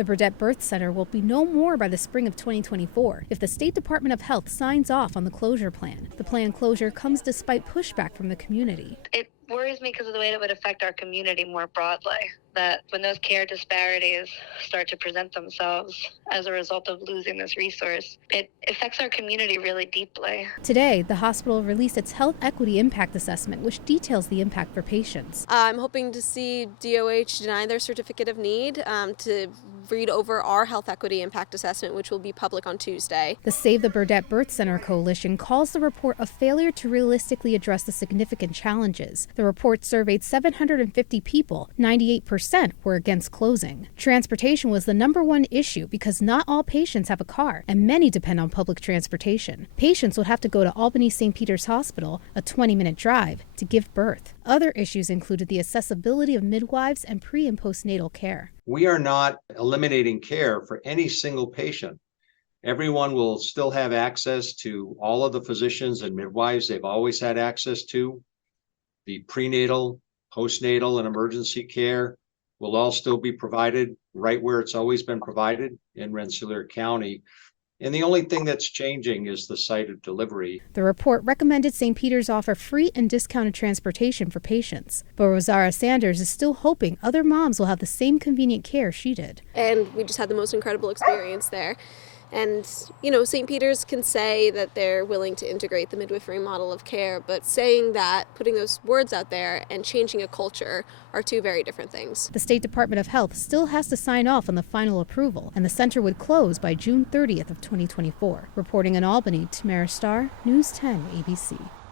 The Burdette Birth Center will be no more by the spring of 2024 if the State Department of Health signs off on the closure plan. The planned closure comes despite pushback from the community. It worries me because of the way it would affect our community more broadly, that when those care disparities start to present themselves as a result of losing this resource, it affects our community really deeply. Today, the hospital released its Health Equity Impact Assessment, which details the impact for patients. I'm hoping to see DOH deny their certificate of need, to read over our Health Equity Impact Assessment, which will be public on Tuesday. The Save the Burdette Birth Center Coalition calls the report a failure to realistically address the significant challenges. The report surveyed 750 people. 98% were against closing. Transportation was the #1 issue because not all patients have a car, and many depend on public transportation. Patients would have to go to Albany St. Peter's Hospital, a 20-minute drive, to give birth. Other issues included the accessibility of midwives and pre- and postnatal care. We are not eliminating care for any single patient. Everyone will still have access to all of the physicians and midwives they've always had access to. The prenatal, postnatal, and emergency care will all still be provided right where it's always been provided in Rensselaer County. And the only thing that's changing is the site of delivery. The report recommended St. Peter's offer free and discounted transportation for patients. But Rosaria Sanders is still hoping other moms will have the same convenient care she did. And we just had the most incredible experience there. And, St. Peter's can say that they're willing to integrate the midwifery model of care, but saying that, putting those words out there, and changing a culture are two very different things. The State Department of Health still has to sign off on the final approval, and the center would close by June 30th of 2024. Reporting in Albany, Tamara Starr, News 10 ABC.